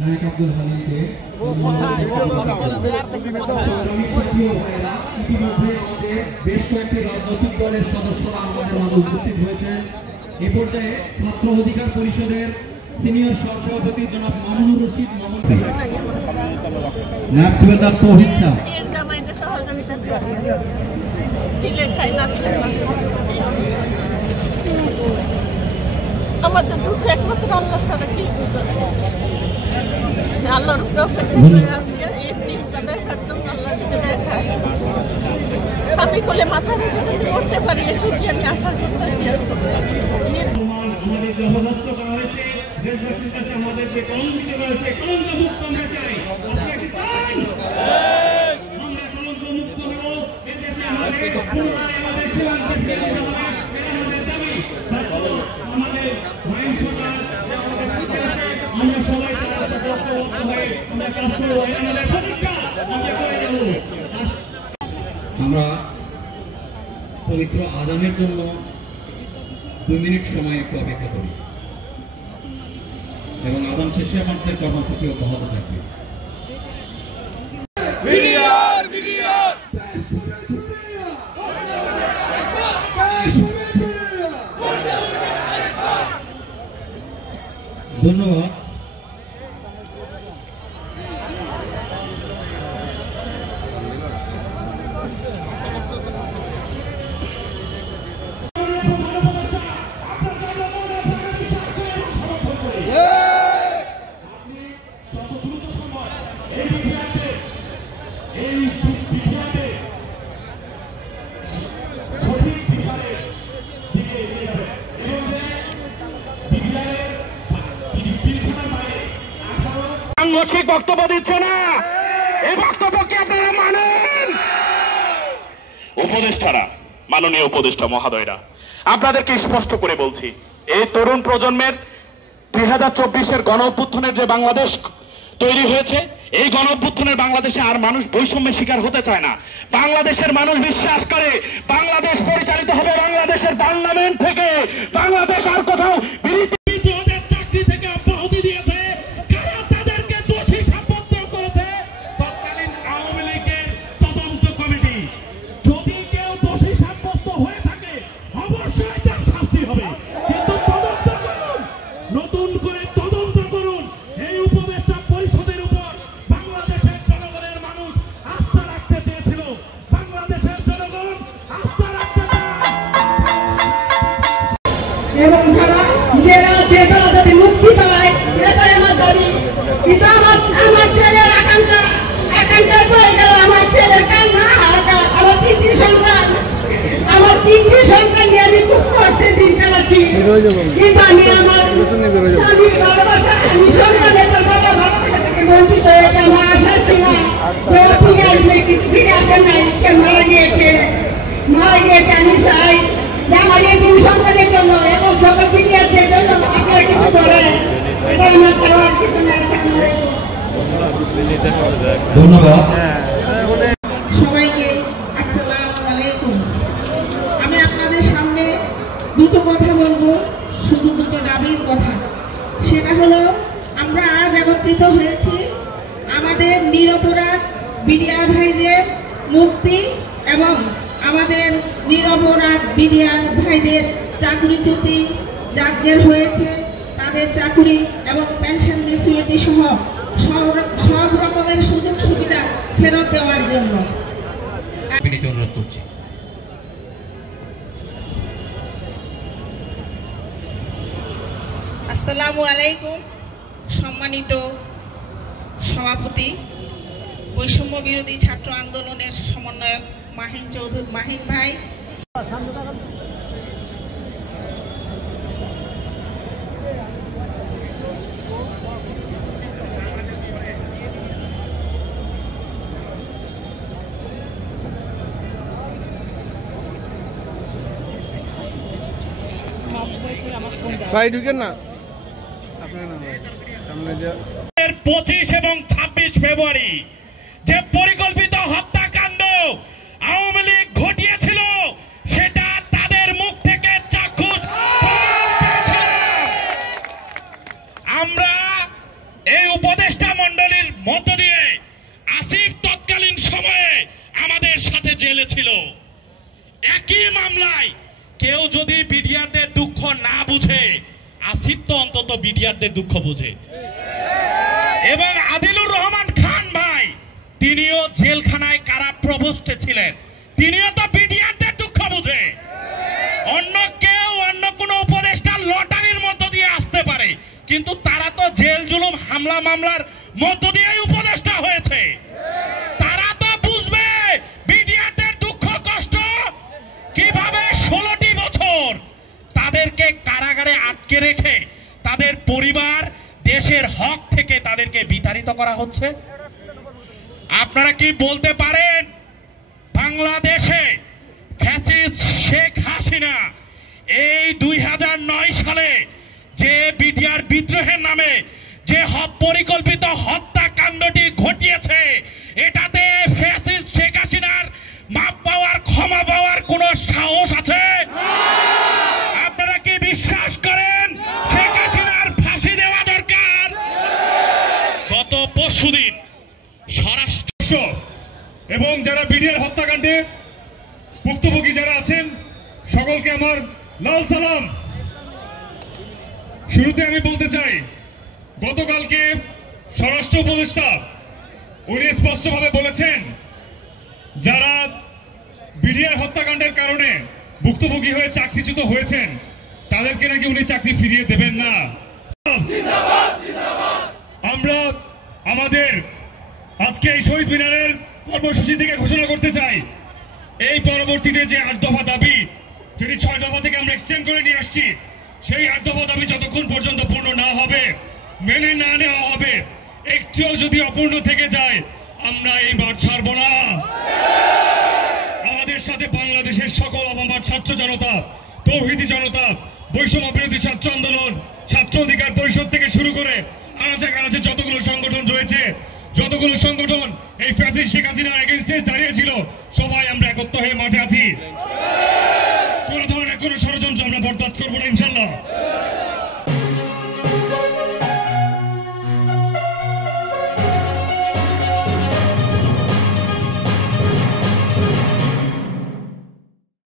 নায়ক আব্দুল হালিমকে ইতিমধ্যে আমাদের বেশ কয়েকটি রাজনৈতিক দলের সদস্যরা আমাদের মাঝে উপস্থিত হয়েছেন। এ পর্যায়ে ছাত্র অধিকার পরিষদের সিনিয়র সহসভাপতি জনাব মামুনুর রশিদ মামুন, নায়ব সুবেদার তৌহিদ শাহ, আমাদের দুঃখ একমাত্র আল্লাহ ছাড়া কি আল্লাহর উপরে অপেক্ষা করে আছি। এই দিনটা দেখার জন্য আল্লাহর কাছে দেখায় স্বামী কোলে মাথা রেখে যদি মরতে পারি একটু আমি আশা করতেছি। আমাদের জবরদস্ত করা হয়েছে, দেশবাসীর কাছে আমাদের যে কলঙ্কিত রয়েছে কলঙ্ক মুক্ত আমরা চাই। আপনারা কি চান আমরা কলঙ্ক মুক্ত হব? এদেশে আমাদের পুনরায় আমাদের সীমান্তে ফিরে যেতে হবে, এটা আমাদের দাবি। আমাদের আইন সরকার আমাদের সাথে আছে, আমরা সবাই তার সাথে ঐক্যবদ্ধ হয়ে আমরা কাজ করবো, এটা আমাদের প্রতিজ্ঞা, আমরা করে যাব। আমরা পবিত্র আযানের জন্য 2 মিনিট সময় একটু অপেক্ষা করি এবং আযান শেষে আমাদের কর্মসূচি অব্যাহত থাকবে। ধন্যবাদ। সাংগঠনিক বক্তব্য দিচ্ছে না, এই বক্তব্যকে আপনারা মানেন? উপদেষ্টারা, মাননীয় উপদেষ্টা মহোদয়রা, আপনাদেরকে স্পষ্ট করে বলছি, এই তরুণ প্রজন্মের 2024-এর গণ অভ্যুত্থানের যে বাংলাদেশ তৈরি হয়েছে, এই গণ অভ্যুত্থানের বাংলাদেশে আর মানুষ বৈষম্যের শিকার হতে চায় না। বাংলাদেশের মানুষ বিশ্বাস করে বাংলাদেশ পরিচালিত হবে বাংলাদেশের পার্লামেন্ট থেকে। বাংলাদেশ আর কোথাও চাকরি থেকে অব্যাহতি দিয়েছে, কারা তাদেরকে দোষী সাব্যস্ত করেছে? তৎকালীন আওয়ামী লীগের তদন্ত কমিটি। যদি কেউ দোষী সাব্যস্ত হয়ে থাকে অবশ্যই তার শাস্তি হবে, কিন্তু তদন্ত করুন, নতুন করে তদন্ত করুন। এই উপদেষ্টা পরিষদের উপর বাংলাদেশের জনগণের মানুষ আস্থা রাখতে চেয়েছিল, বাংলাদেশের জনগণ আস্থা রাখতে চায় এবং যারা নিজেরা চেতনা যদি মুক্তি পায়, এটাই আমার দাবি। কিন্তু আমার ছেলের আকাঙ্ক্ষা করে গেল, আমার ছেলের কান্না, আমার তিনটি সন্তান নিয়ে আমি খুব কষ্টে দিন কাটাচ্ছি। কিন্তু আমি আমার স্বামীর ভালোবাসা, আমি সন্তানের ভালোবাসা থেকে বঞ্চিত হয়েছে। আমার আশা ছিল ফিরে আসবে, কিন্তু ফিরে আসেন নাই, সে মারা গিয়েছে। আমি চাই আমার এই 2 সন্তানের জন্য এবং সকল বিডিআরদের জন্য আপনারা কিছু করেন, এটা আমার চাওয়ার কিছু না। ধন্যবাদ সবাইকে। আসসালামু আলাইকুম। আমি আপনাদের সামনে দুটো কথা বলবো, শুধু দুটো দাবির কথা। সেটা হলো, আমরা আজ একত্রিত হয়েছি আমাদের নিরপরাধ বিডিআর ভাইদের মুক্তি এবং আমাদের নিরপরাধ বিডিআর ভাইদের চাকরিচ্যুতি যাদের হয়েছে তাদের চাকরি এবং পেনশন গ্র্যাচুইটি সহ সব রকমের সুযোগ সুবিধা ফেরত দেওয়ার জন্য অনুরোধ করছি। আসসালামু আলাইকুম। সম্মানিত সভাপতি, বৈষম্য বিরোধী ছাত্র আন্দোলনের সমন্বয়ক মাহিন ভাই, ভাই ঢুকেন না আপনার না সামনে যা 25 এবং 26 ফেব্রুয়ারি যে পরিকল্পিত হত্যাকাণ্ড আওয়ামী লীগ ঘটিয়েছিল, সেটা তাদের মুখ থেকে চাক্ষুষ প্রমাণ পেয়েছেন। যদি বিডিআরদের দুঃখ না বুঝে, আসিফ তো অন্তত বিডিআরদের দুঃখ বুঝে। এবং আদিলুর রহমান খান ভাই, তিনিও জেলখানায় কারাপ্রবিষ্ট ছিলেন, তিনিও তো বিডিআরদের দুঃখ বুঝে। অন্য কেউ অন্য কোন উপদেষ্টা লটারির মধ্য দিয়ে আসতে পারে, কিন্তু তারা তো জেল জুলুম হামলা মামলার মধ্য দিয়েই উপদেষ্টা হয়েছে। তারা তো বুঝবে বিডিআরদের দুঃখ কষ্ট, কিভাবে 16টি বছর তাদেরকে কারাগারে আটকে রেখে তাদের পরিবার দেশের হক থেকে তাদেরকে বিতাড়িত করা হচ্ছে। আপনারা কি বলতে পারেন বাংলাদেশে ফ্যাসিস্ট শেখ হাসিনা এই 2009 সালে যে বিডিআর বিদ্রোহের নামে যে পরিকল্পিত হত্যাকাণ্ডটি ঘটিয়েছে, এটাতে ফ্যাসিস্ট শেখ হাসিনার মাপ পাওয়ার, ক্ষমা পাওয়ার কোন সাহস আছে? আপনারা কি বিশ্বাস করেন শেখ হাসিনার ফাঁসি দেওয়া দরকার? গত পরশুদিন স্বরাষ্ট্র এবং যারা বিডিআর হত্যাকাণ্ডে ভুক্তভোগী যারা আছেন সকলকে আমার লাল সালাম। শুরুতে আমি বলতে চাই, গতকালকে স্বরাষ্ট্র উপদেষ্টা উনি স্পষ্টভাবে বলেছেন যারা বিডিআর হত্যাকাণ্ডের কারণে ভুক্তভোগী হয়ে চাকরিচ্যুত হয়েছেন তাদেরকে নাকি উনি চাকরি ফিরিয়ে দেবেন না। আমরা আমাদের আজকে এই শহীদ মিনারের কর্মসূচি থেকে ঘোষণা করতে চাই, এই পরবর্তীতে যে 8 দফা দাবি, যেটি 6 দফা থেকে আমরা এক্সটেন্ড করে নিয়ে আসছি, সেই 8 দফা দাবি যতক্ষণ পর্যন্ত পূর্ণ না হবে, মেনে না নেওয়া হবে, একটিও যদি অপূর্ণ থেকে যায়, আমরা এই মাঠ ছাড়ব না। আমাদের সাথে বাংলাদেশের সকল আমার ছাত্র জনতা, তৌহিদি জনতা, বৈষম্য বিরোধী ছাত্র আন্দোলন, ছাত্র অধিকার পরিষদ থেকে শুরু করে আনাচে কানাচে যতগুলো সংগঠন রয়েছে, যতগুলো সংগঠন এই ফ্যাসিস্ট শেখ হাসিনার এগেইনস্টে দাঁড়িয়েছিল, সবাই আমরা একত্র হয়ে মাঠে আছি।